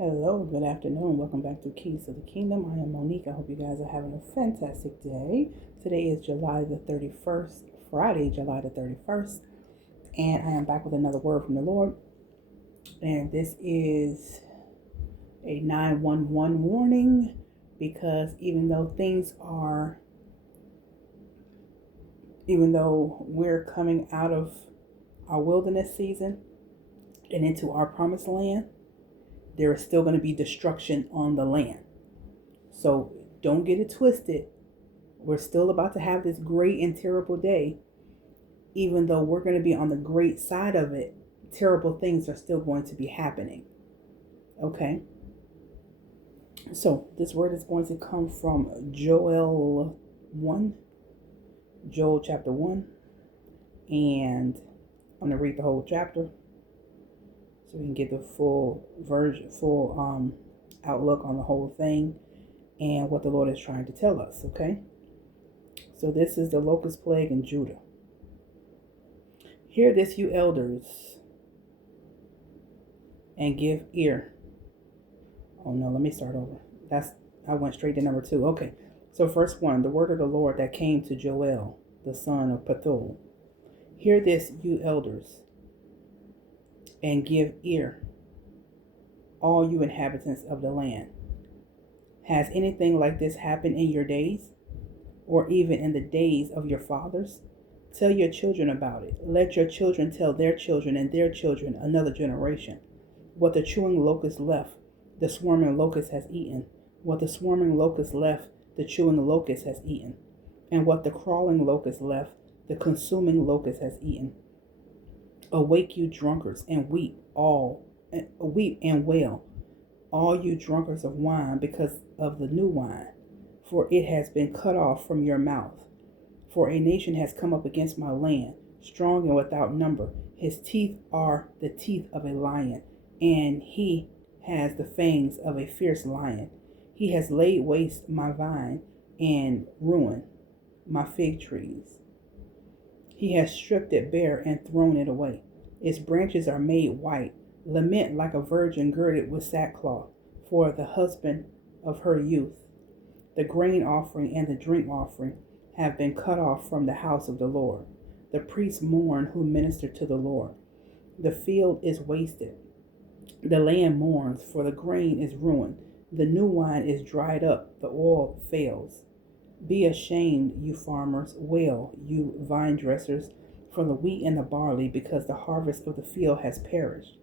Hello, good afternoon. Welcome back to Keys to the Kingdom. I am Monique. I hope you guys are having a fantastic day. Today is July the 31st, Friday, July the 31st, and I am back with another word from the Lord. And this is a 911 warning because even though we're coming out of our wilderness season and into our promised land, there is still going to be destruction on the land. So don't get it twisted. We're still about to have this great and terrible day. Even though we're going to be on the great side of it, terrible things are still going to be happening. Okay? So this word is going to come from Joel chapter 1. And I'm going to read the whole chapter so we can get the full outlook on the whole thing and what the Lord is trying to tell us, okay? So this is the locust plague in Judah. Hear this, you elders, and give ear. Oh no, let me start over. I went straight to number 2. Okay, so first one, the word of the Lord that came to Joel, the son of Pethuel. Hear this, you elders, and give ear, all you inhabitants of the land. Has anything like this happened in your days, or even in the days of your fathers? Tell your children about it. Let your children tell their children and their children, another generation. What the chewing locust left, the swarming locust has eaten. What the swarming locust left, the chewing locust has eaten. And what the crawling locust left, the consuming locust has eaten. Awake, you drunkards, and weep and wail, all you drunkards of wine, because of the new wine, for it has been cut off from your mouth. For a nation has come up against my land, strong and without number. His teeth are the teeth of a lion, and he has the fangs of a fierce lion. He has laid waste my vine and ruined my fig trees. He has stripped it bare and thrown it away. Its branches are made white. Lament like a virgin girded with sackcloth for the husband of her youth. The grain offering and the drink offering have been cut off from the house of the Lord. The priests mourn who minister to the Lord. The field is wasted. The land mourns, for the grain is ruined. The new wine is dried up. The oil fails. Be ashamed, you farmers. Wail, you vine dressers, for the wheat and the barley, because the harvest of the field has perished.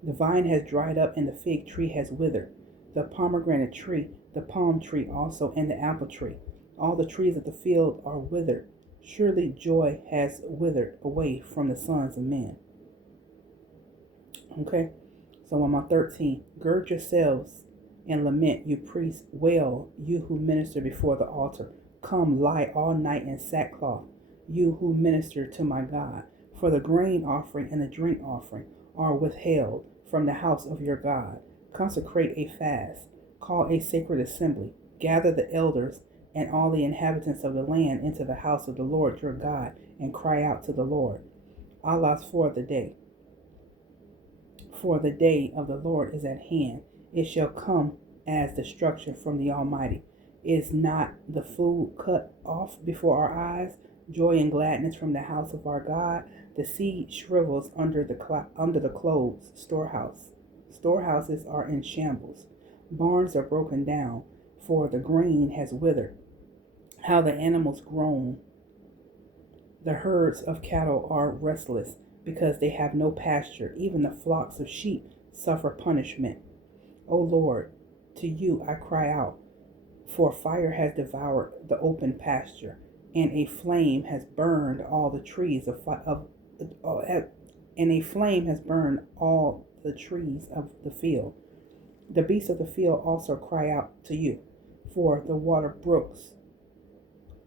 The vine has dried up, and the fig tree has withered. The pomegranate tree, the palm tree also, and the apple tree. All the trees of the field are withered. Surely joy has withered away from the sons of men. Okay, so on my 13, gird yourselves and lament, you priests. Wail, you who minister before the altar. Come, lie all night in sackcloth, you who minister to my God. For the grain offering and the drink offering are withheld from the house of your God. Consecrate a fast, call a sacred assembly, gather the elders and all the inhabitants of the land into the house of the Lord your God, and cry out to the Lord. Allah's for the day. For the day of the Lord is at hand. It shall come as destruction from the Almighty. Is not the food cut off before our eyes? Joy and gladness from the house of our God. The seed shrivels under the clothes storehouse. Storehouses are in shambles. Barns are broken down, for the grain has withered. How the animals groan. The herds of cattle are restless, because they have no pasture. Even the flocks of sheep suffer punishment. O Lord, to you I cry out, for fire has devoured the open pasture, and a flame has burned all the trees of the field. The beasts of the field also cry out to you, for the water brooks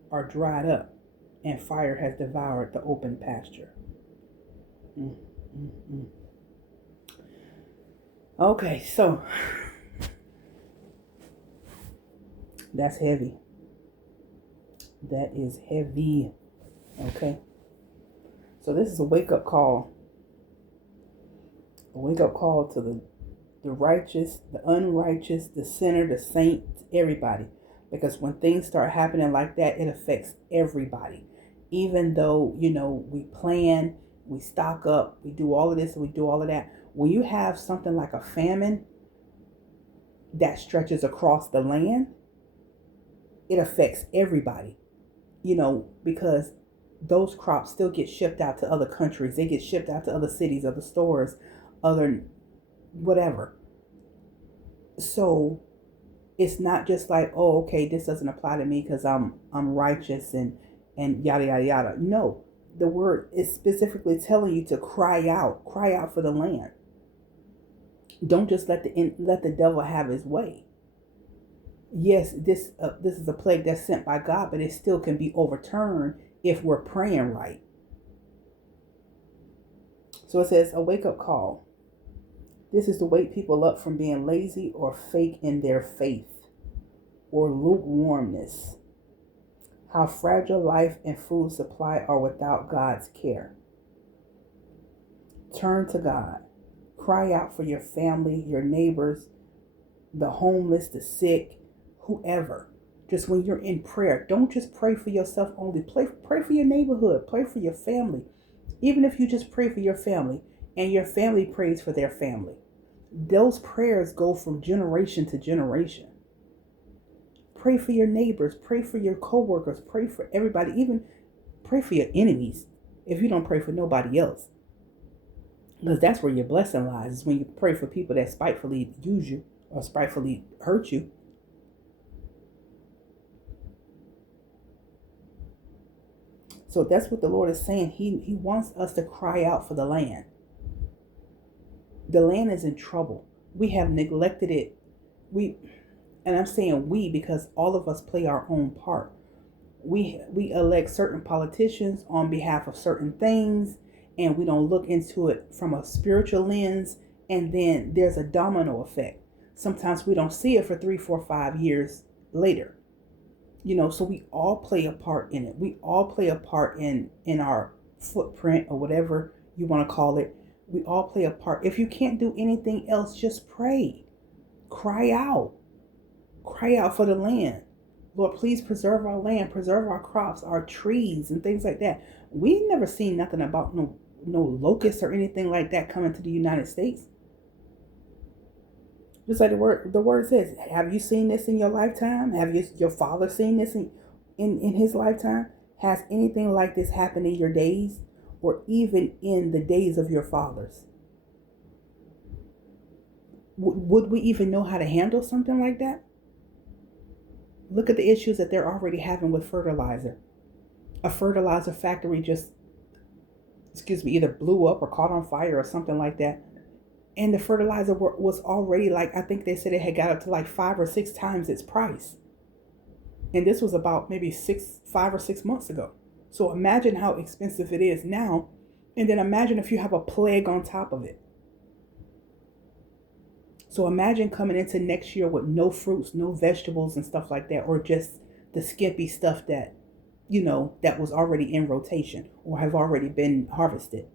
are dried up, and fire has devoured the open pasture. Okay, so that's heavy. That is heavy. Okay. So this is a wake-up call. A wake-up call to the righteous, the unrighteous, the sinner, the saint, everybody. Because when things start happening like that, it affects everybody. Even though, we plan, we stock up, we do all of this, and we do all of that. When you have something like a famine that stretches across the land, it affects everybody, because those crops still get shipped out to other countries. They get shipped out to other cities, other stores, other whatever. So it's not just like, oh, okay, this doesn't apply to me because I'm righteous and yada yada yada. No, the word is specifically telling you to cry out for the land. Don't just let the devil have his way. Yes, this is a plague that's sent by God, but it still can be overturned if we're praying right. So it says a wake up call. This is to wake people up from being lazy or fake in their faith or lukewarmness. How fragile life and food supply are without God's care. Turn to God. Cry out for your family, your neighbors, the homeless, the sick, whoever. Just when you're in prayer, don't just pray for yourself only. Pray for your neighborhood. Pray for your family. Even if you just pray for your family and your family prays for their family, those prayers go from generation to generation. Pray for your neighbors. Pray for your coworkers. Pray for everybody. Even pray for your enemies if you don't pray for nobody else. Because that's where your blessing lies, is when you pray for people that spitefully use you or spitefully hurt you. So that's what the Lord is saying. He wants us to cry out for the land. The land is in trouble. We have neglected it. And I'm saying we because all of us play our own part. We elect certain politicians on behalf of certain things, and we don't look into it from a spiritual lens, and then there's a domino effect. Sometimes we don't see it for 3, 4, 5 years later. So we all play a part in it. We all play a part in our footprint or whatever you want to call it. We all play a part. If you can't do anything else, just pray. Cry out. Cry out for the land. Lord, please preserve our land, preserve our crops, our trees, and things like that. We never seen nothing about no locusts or anything like that coming to the United States. Just like the word says, have you seen this in your lifetime? Have your father seen this in his lifetime? Has anything like this happened in your days, or even in the days of your fathers? Would we even know how to handle something like that? Look at the issues that they're already having with fertilizer. A fertilizer factory just, either blew up or caught on fire or something like that. And the fertilizer was already I think they said it had got up to 5 or 6 times its price. And this was about maybe 5 or 6 months ago. So imagine how expensive it is now. And then imagine if you have a plague on top of it. So imagine coming into next year with no fruits, no vegetables and stuff like that, or just the skimpy stuff that, that was already in rotation or have already been harvested.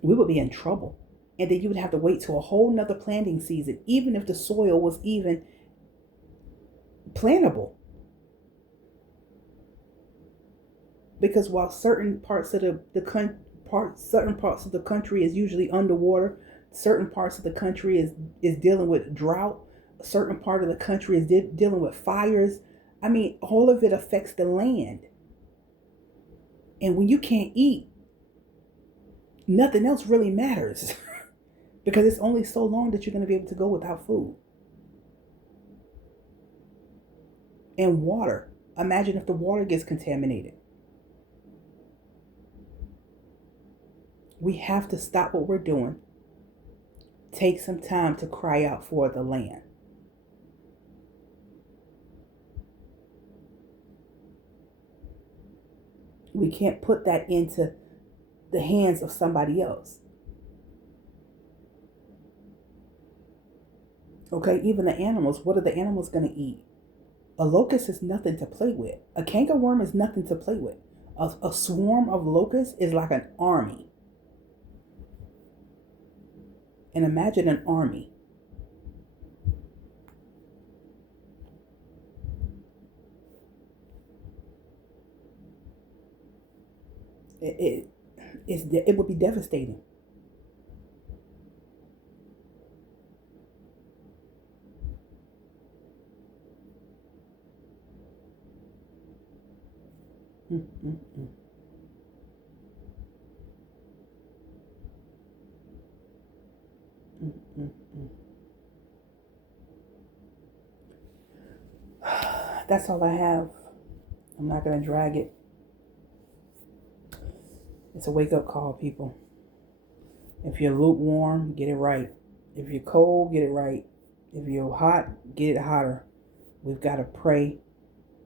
We would be in trouble. And then you would have to wait till a whole nother planting season, even if the soil was even plantable. Because while certain parts of certain parts of the country is usually underwater, certain parts of the country is dealing with drought, a certain part of the country is dealing with fires. I mean, all of it affects the land. And when you can't eat, nothing else really matters. Because it's only so long that you're going to be able to go without food. And water. Imagine if the water gets contaminated. We have to stop what we're doing. Take some time to cry out for the land. We can't put that into the hands of somebody else. Okay, even the animals, what are the animals going to eat? A locust is nothing to play with. A cankerworm is nothing to play with. A swarm of locusts is like an army. And imagine an army. It would be devastating. Mm, mm, mm. Mm, mm, mm. That's all I have. I'm not going to drag it. It's a wake up call, people. If you're lukewarm, get it right. If you're cold, get it right. If you're hot, get it hotter. We've got to pray,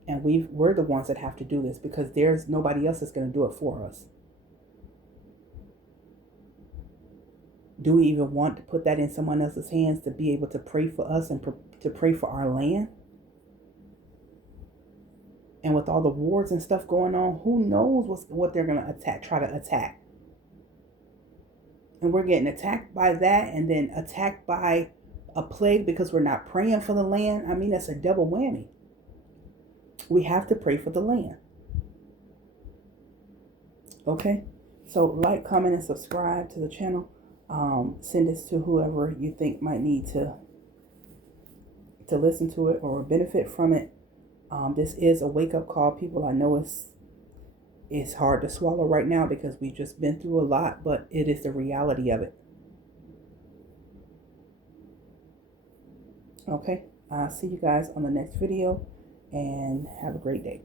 and we're the ones that have to do this, because there's nobody else that's going to do it for us. Do we even want to put that in someone else's hands to be able to pray for us and to pray for our land? And with all the wars and stuff going on, who knows what they're going to try to attack. And we're getting attacked by that, and then attacked by a plague because we're not praying for the land. I mean, that's a double whammy. We have to pray for the land. Okay? So like, comment, and subscribe to the channel. Send this to whoever you think might need to listen to it or benefit from it. This is a wake-up call, people. I know it's hard to swallow right now because we've just been through a lot, but it is the reality of it. Okay, I'll see you guys on the next video, and have a great day.